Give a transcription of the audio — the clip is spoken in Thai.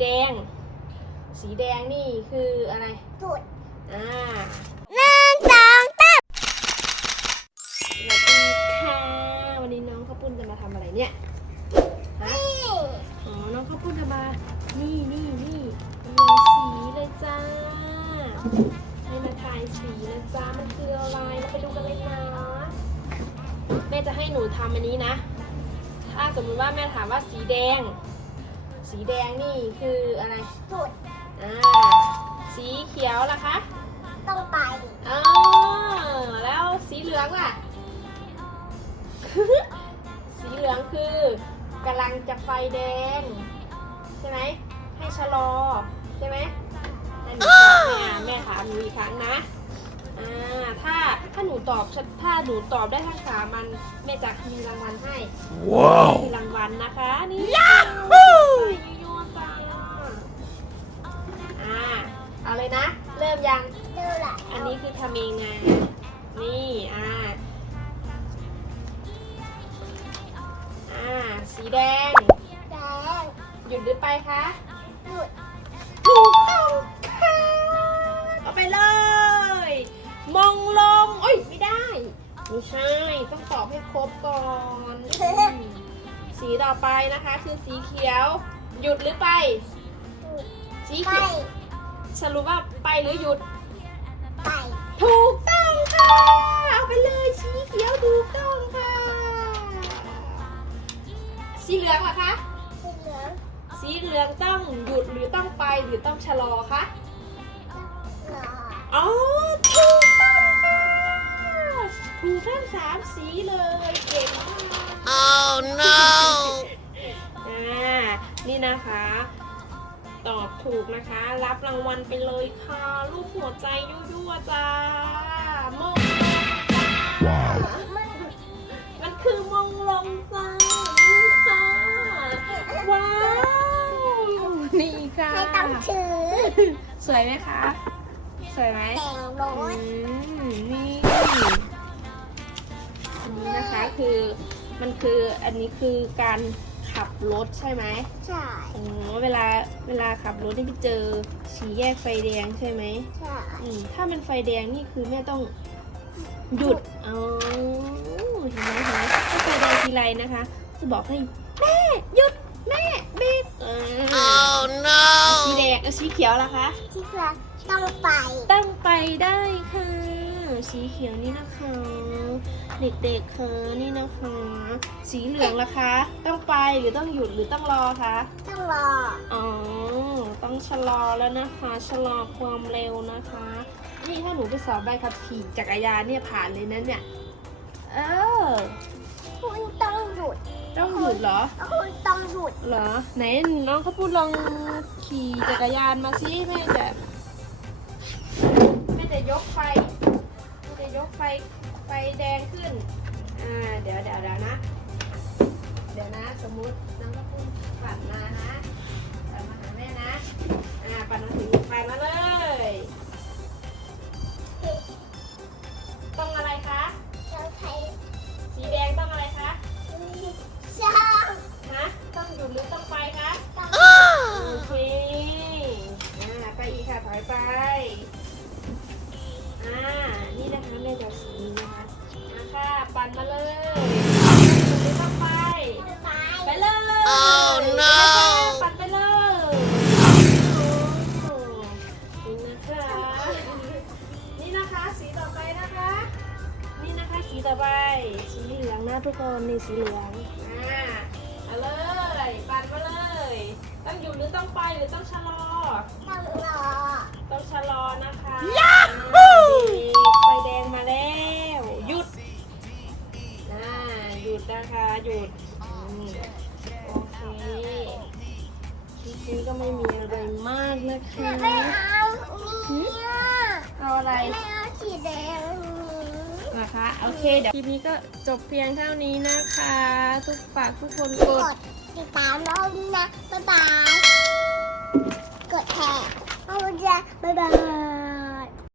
แดง สีแดงนี่คืออะไรจุดอ่าหนึ่งสองสามสวัสดีค่ะ วันนี้น้องข้าวปุ้นจะมาทำอะไรเนี่ยฮะนี่อ๋อ น้องข้าวปุ้นจะมา นี่นี่นี่เรียงสีเลยจ้าให้มาทายสีนะจ้า มันคืออะไรเราไปดูกันเลยนะแม่จะให้หนูทำอันนี้นะ ถ้าสมมติว่าแม่ถามว่าสีแดง สีแดงนี่คืออะไรจุดอ่าสีเขียวล่ะคะต้องไปอ๋อแล้วสีเหลืองล่ะ สีเหลืองคือกำลังจะไฟแดง ใช่ไหมให้ชะลอ ใช่ไหมให้หนูตอบแม่แม่ถามหนูอีกครั้งนะอ่าถ้าถ้าหนูตอบถ้าหนูตอบได้ทั้งสามมันแม่จะมีรางวัลให้ว้าวมีรางวัลนะคะนี่ ยาฮูยั่วๆจ้าอ่าเอาเลยนะ เริ่มยังดูละอันนี้คือทำเองไงนี่อ่าอ่าสีแดง แดงหยุดหรือไปคะจุดถูกต้องค่ะเอาไปเลย มองลงโอ้ยไม่ได้ ไม่ใช่ ต้องตอบให้ครบก่อนอืม สีต่อไปนะคะ คือสีเขียว หยุดหรือไปจุดสีไปเขียวสรุปว่าไปหรือหยุด ไปถูกต้องค่ะ เอาไปเลยสีเขียวถูกต้องค่ะ สีเหลืองล่ะคะ สีเหลืองสีเหลืองต้องหยุดหรือต้องไปหรือต้องชะลอคะหล่ออ๋อถูกต้องค่ะถูกทั้งสามสีเลย อ่านี่นะคะ ตอบถูกนะคะ รับรางวัลไปเลยค่ะ รูปหัวใจยั่วๆจ้ามองลงจ้ามันมันคือมองลงจ้านี่ค่ะ ว้าว นี่ค่ะไม่ต้องถือสวยไหมคะ สวยไหมแต่งรอืถมนี่อันนี้นะคะคือมันคืออันนี้คือการ ขับรถใช่ไหมใช่อ๋อเวลาเวลาขับรถนี่ไปเจอสี่แยกไฟแดงใช่ไหมใช่ อืมถ้ามันไฟแดงนี่คือแม่ต้องหยุดอ๋อเห็นไหมเห็นไหมถ้าไฟแดงทีไรนะคะ จะบอกให้แม่หยุดแม่เบรกเออ Oh no สีแดงเออสีเขียวล่ะคะที่เพื่อต้องไปตั้งไปได้ค่ะ สีเขียวนี่นะคะ เด็กๆค่ะนี่นะคะ สีเหลืองล่ะคะ ต้องไปหรือต้องหยุดหรือต้องรอคะต้องรอ อ๋อ ต้องชะลอแล้วนะคะ ชะลอความเร็วนะคะ นี่ถ้าหนูไปสอบใบขับขี่จักรยานเนี่ยผ่านเลยนะเนี่ย เออคุณต้องหยุด ต้องหยุดเหรอคุณต้องหยุด เหรอ ไหนน้องเขาพูดลองขี่จักรยานมาสิแม่จะ แดงขึ้น อ่า เดี๋ยวเดี๋ยวเดี๋ยวนะ เดี๋ยวนะ สมมุติน้องเขาพูดปั่นมานะปั่นมาหาแม่นะ อ่า ปั่นมาถึงไฟมาเลย ต้องอะไรคะ เราใช้สีแดงต้องอะไรคะ ช่างฮะ ต้องหยุดหรือต้องไปคะต้องโอเค อ่า ไปอีกค่ะถอยไป อ่า นี่นะคะแม่จะสีนะคะ ค่ะ ปั่นมาเลยหรือต้องไป ไปเลย Oh no ปั่นไปเลยนี่นะคะ นี่นะคะ สีต่อไปนะคะ นี่นะคะ สีต่อไป สีเหลืองนะทุกคนนี่สีเหลือง อ่าเอาเลย ปั่นมาเลย ต้องหยุดหรือต้องไปหรือต้องชะลอ ต้องรอ ต้องชะลอนะคะ นะคะหยุดอืมโอเคจริงๆก็ไม่มีอะไรมากนะคะไม่เอาเนี่ยเอาอะไร ไม่เอาสีแดงนี้นะคะโอเคเดี๋ยวคลิปนี้ก็จบเพียงเท่านี้นะคะ ทุกฝากทุกคนกกดดติดตามเรานะบ๊ายบาย กดแชร์เอาจะบ๊ายบาย